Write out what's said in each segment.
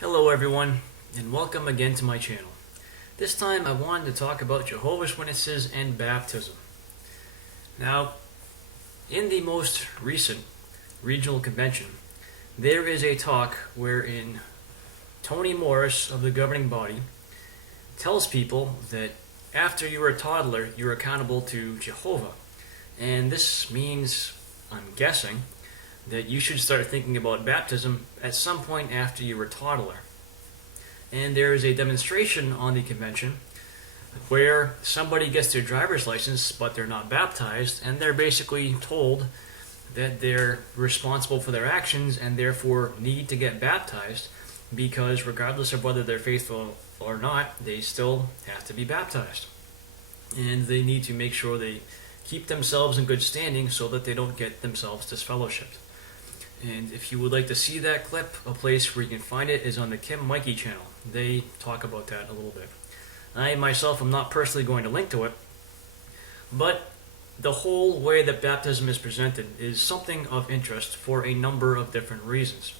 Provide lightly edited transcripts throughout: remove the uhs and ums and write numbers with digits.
Hello everyone, and welcome again to my channel. This time I wanted to talk about Jehovah's Witnesses and baptism. Now, in the most recent regional convention, there is a talk wherein Tony Morris of the governing body tells people that after you're a toddler, you're accountable to Jehovah. And this means, I'm guessing, that you should start thinking about baptism at some point after you're a toddler. And there is a demonstration on the convention where somebody gets their driver's license but they're not baptized, and they're basically told that they're responsible for their actions and therefore need to get baptized because regardless of whether they're faithful or not, they still have to be baptized. And they need to make sure they keep themselves in good standing so that they don't get themselves disfellowshipped. And if you would like to see that clip, a place where you can find it is on the Kim Mikey channel. They talk about that a little bit. I myself am not personally going to link to it, but the whole way that baptism is presented is something of interest for a number of different reasons.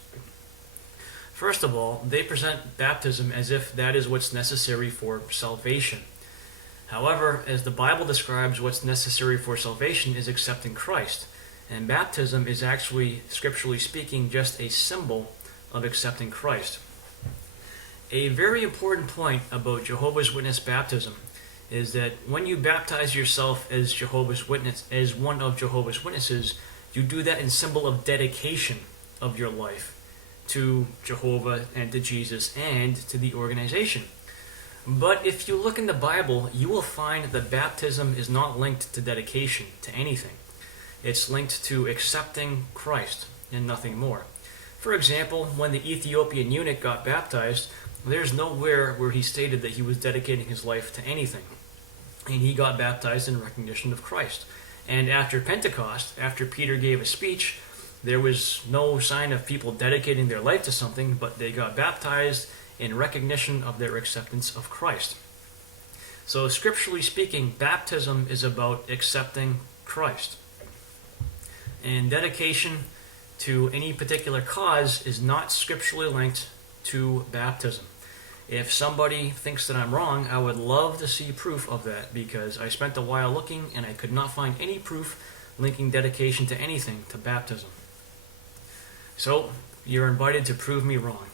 First of all, they present baptism as if that is what's necessary for salvation. However, as the Bible describes, what's necessary for salvation is accepting Christ. And baptism is actually, scripturally speaking, just a symbol of accepting Christ. A very important point about Jehovah's Witness baptism is that when you baptize yourself as Jehovah's Witness, as one of Jehovah's Witnesses, you do that in symbol of dedication of your life to Jehovah and to Jesus and to the organization. But if you look in the Bible, you will find that baptism is not linked to dedication to anything. It's linked to accepting Christ and nothing more. For example, when the Ethiopian eunuch got baptized, there's nowhere where he stated that he was dedicating his life to anything. And he got baptized in recognition of Christ. And after Pentecost, after Peter gave a speech, there was no sign of people dedicating their life to something, but they got baptized in recognition of their acceptance of Christ. So scripturally speaking, baptism is about accepting Christ. And dedication to any particular cause is not scripturally linked to baptism. If somebody thinks that I'm wrong, I would love to see proof of that, because I spent a while looking and I could not find any proof linking dedication to anything to baptism. So, you're invited to prove me wrong.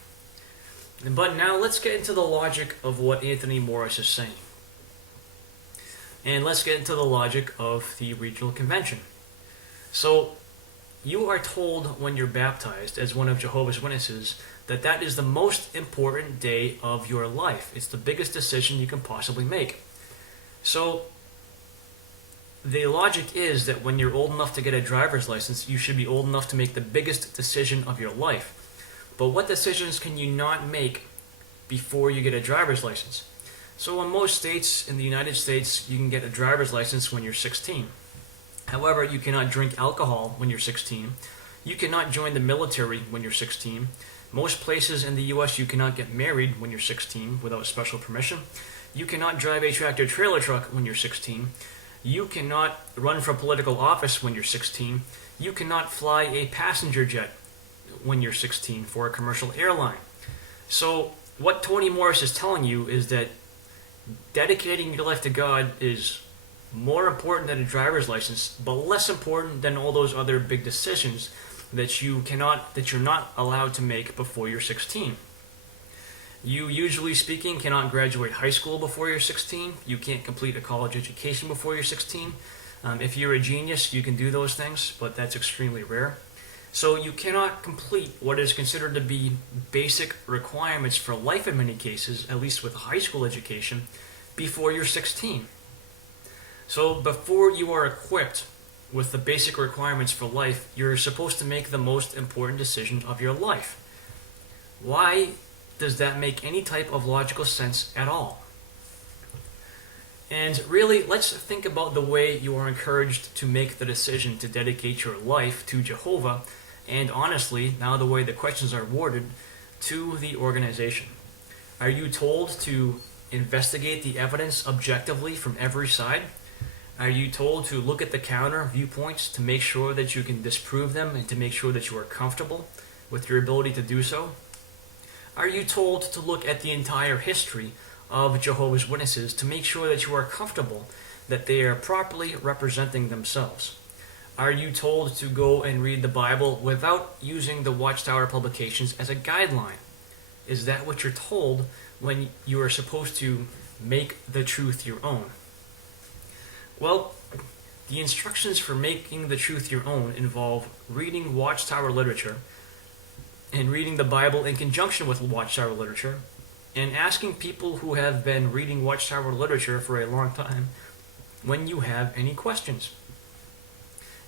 But now let's get into the logic of what Anthony Morris is saying. And let's get into the logic of the regional convention. So, you are told when you're baptized as one of Jehovah's Witnesses that that is the most important day of your life. It's the biggest decision you can possibly make. So, the logic is that when you're old enough to get a driver's license, you should be old enough to make the biggest decision of your life. But what decisions can you not make before you get a driver's license? So in most states in the United States, you can get a driver's license when you're 16. However, you cannot drink alcohol when you're 16. You cannot join the military when you're 16. Most places in the U.S. you cannot get married when you're 16 without special permission. You cannot drive a tractor-trailer truck when you're 16. You cannot run for political office when you're 16. You cannot fly a passenger jet when you're 16 for a commercial airline. So what Tony Morris is telling you is that dedicating your life to God is more important than a driver's license, but less important than all those other big decisions that you're not allowed to make before you're 16. You, usually speaking, cannot graduate high school before you're 16. You can't complete a college education before you're 16. If you're a genius, you can do those things, but that's extremely rare. So you cannot complete what is considered to be basic requirements for life in many cases, at least with a high school education, before you're 16. So before you are equipped with the basic requirements for life, you're supposed to make the most important decision of your life. Why does that make any type of logical sense at all? And really, let's think about the way you are encouraged to make the decision to dedicate your life to Jehovah, and honestly, now the way the questions are worded, to the organization. Are you told to investigate the evidence objectively from every side? Are you told to look at the counter viewpoints to make sure that you can disprove them and to make sure that you are comfortable with your ability to do so? Are you told to look at the entire history of Jehovah's Witnesses to make sure that you are comfortable that they are properly representing themselves? Are you told to go and read the Bible without using the Watchtower publications as a guideline? Is that what you're told when you are supposed to make the truth your own? Well, the instructions for making the truth your own involve reading Watchtower literature and reading the Bible in conjunction with Watchtower literature and asking people who have been reading Watchtower literature for a long time when you have any questions.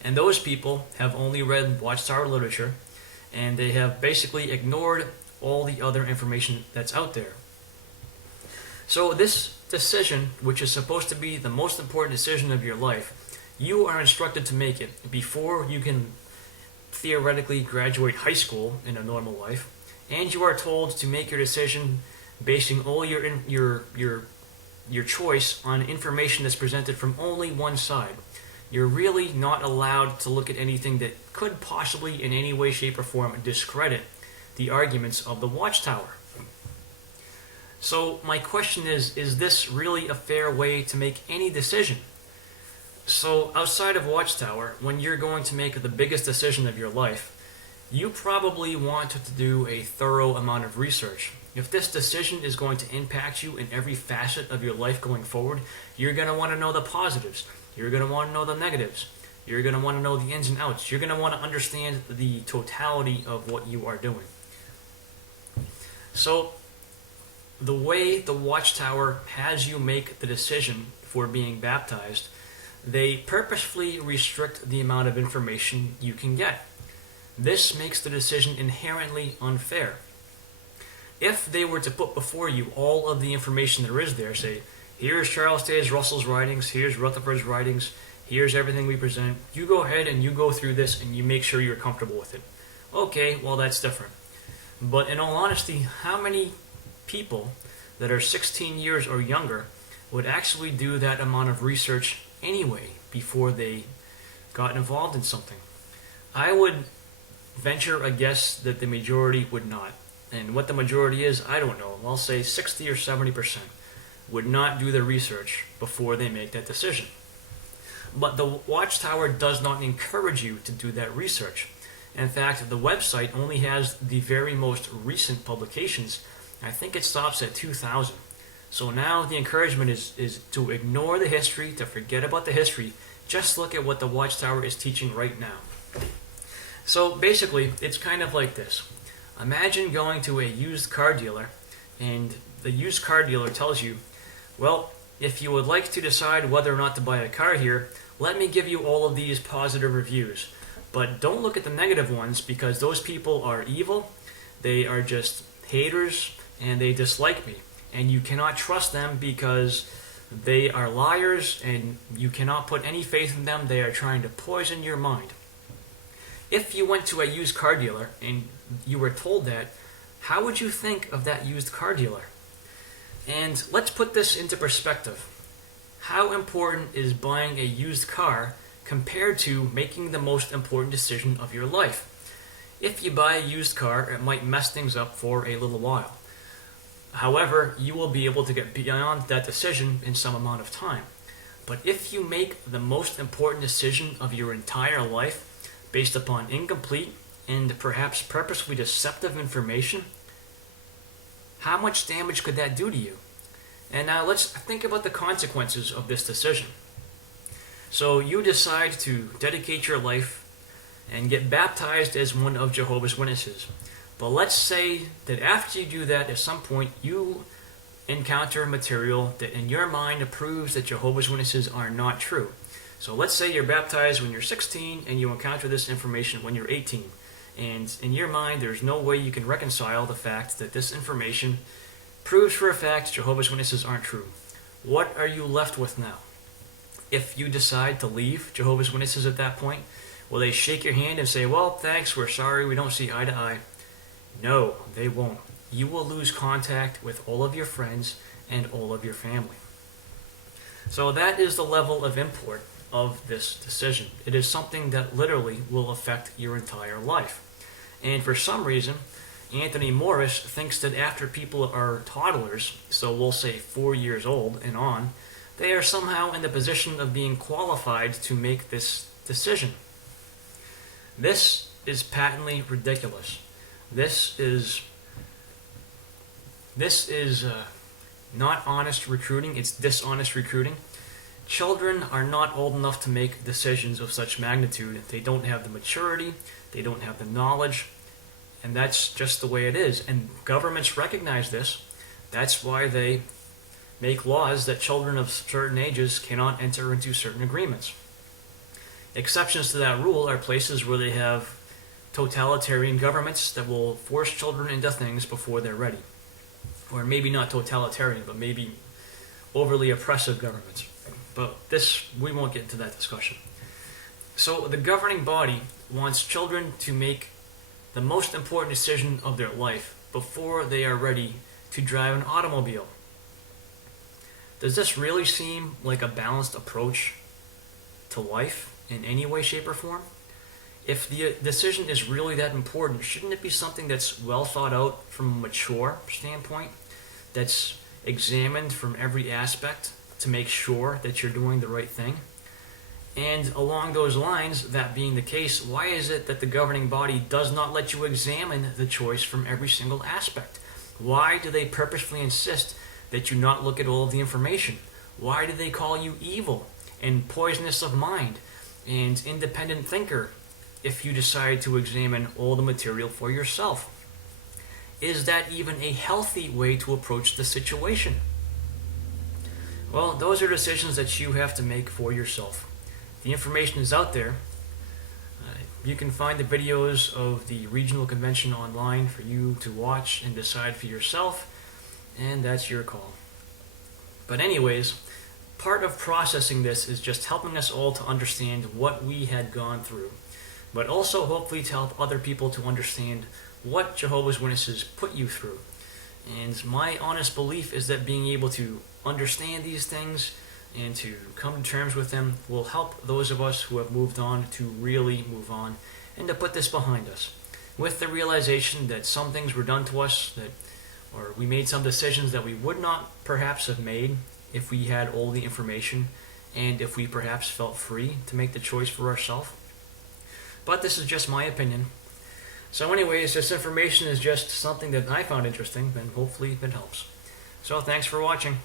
And those people have only read Watchtower literature and they have basically ignored all the other information that's out there. So this decision, which is supposed to be the most important decision of your life, you are instructed to make it before you can theoretically graduate high school in a normal life, and you are told to make your decision basing all your choice on information that's presented from only one side. You're really not allowed to look at anything that could possibly in any way, shape, or form discredit the arguments of the Watchtower. So my question is this really a fair way to make any decision? So outside of Watchtower, when you're going to make the biggest decision of your life, you probably want to do a thorough amount of research. If this decision is going to impact you in every facet of your life going forward, you're going to want to know the positives. You're going to want to know the negatives. You're going to want to know the ins and outs. You're going to want to understand the totality of what you are doing. So the way the Watchtower has you make the decision for being baptized, they purposefully restrict the amount of information you can get. This makes the decision inherently unfair. If they were to put before you all of the information there is there, say, here's Charles Taze Russell's writings, here's Rutherford's writings, here's everything we present, you go ahead and you go through this and you make sure you're comfortable with it. Okay, well that's different. But in all honesty, how many people that are 16 years or younger would actually do that amount of research anyway before they got involved in something? I would venture a guess that the majority would not. And what the majority is, I don't know. I'll say 60 or 70% would not do the research before they make that decision. But the Watchtower does not encourage you to do that research. In fact, the website only has the very most recent publications. I think it stops at 2000. So now the encouragement is to ignore the history, to forget about the history. Just look at what the Watchtower is teaching right now. So basically, it's kind of like this. Imagine going to a used car dealer, and the used car dealer tells you, well, if you would like to decide whether or not to buy a car here, let me give you all of these positive reviews. But don't look at the negative ones, because those people are evil, they are just haters, and they dislike me. And you cannot trust them because they are liars, and you cannot put any faith in them. They are trying to poison your mind. If you went to a used car dealer and you were told that, how would you think of that used car dealer? And let's put this into perspective. How important is buying a used car compared to making the most important decision of your life? If you buy a used car, it might mess things up for a little while. However, you will be able to get beyond that decision in some amount of time. But if you make the most important decision of your entire life based upon incomplete and perhaps purposefully deceptive information, how much damage could that do to you? And now let's think about the consequences of this decision. So you decide to dedicate your life and get baptized as one of Jehovah's Witnesses. But let's say that after you do that, at some point you encounter material that in your mind proves that Jehovah's Witnesses are not true. So let's say you're baptized when you're 16 and you encounter this information when you're 18. And in your mind, there's no way you can reconcile the fact that this information proves for a fact Jehovah's Witnesses aren't true. What are you left with now? If you decide to leave Jehovah's Witnesses at that point, will they shake your hand and say, well, thanks, we're sorry, we don't see eye to eye? No, they won't. You will lose contact with all of your friends and all of your family. So that is the level of import of this decision. It is something that literally will affect your entire life. And for some reason, Anthony Morris thinks that after people are toddlers, so we'll say 4 years old and on, they are somehow in the position of being qualified to make this decision. This is patently ridiculous. This is not honest recruiting, it's dishonest recruiting. Children are not old enough to make decisions of such magnitude. They don't have the maturity, they don't have the knowledge, and that's just the way it is. And governments recognize this. That's why they make laws that children of certain ages cannot enter into certain agreements. Exceptions to that rule are places where they have totalitarian governments that will force children into things before they're ready. Or maybe not totalitarian, but maybe overly oppressive governments. But we won't get into that discussion. So the governing body wants children to make the most important decision of their life before they are ready to drive an automobile. Does this really seem like a balanced approach to life in any way, shape, or form? If the decision is really that important, shouldn't it be something that's well thought out from a mature standpoint, that's examined from every aspect to make sure that you're doing the right thing? And along those lines, that being the case, why is it that the governing body does not let you examine the choice from every single aspect? Why do they purposefully insist that you not look at all of the information? Why do they call you evil and poisonous of mind and independent thinker if you decide to examine all the material for yourself? Is that even a healthy way to approach the situation? Well, those are decisions that you have to make for yourself. The information is out there. You can find the videos of the regional convention online for you to watch and decide for yourself, and that's your call. But anyways, part of processing this is just helping us all to understand what we had gone through, but also hopefully to help other people to understand what Jehovah's Witnesses put you through. And my honest belief is that being able to understand these things and to come to terms with them will help those of us who have moved on to really move on and to put this behind us, with the realization that some things were done to us, or we made some decisions that we would not perhaps have made if we had all the information and if we perhaps felt free to make the choice for ourselves. But this is just my opinion. So anyways, this information is just something that I found interesting, and hopefully it helps. So thanks for watching.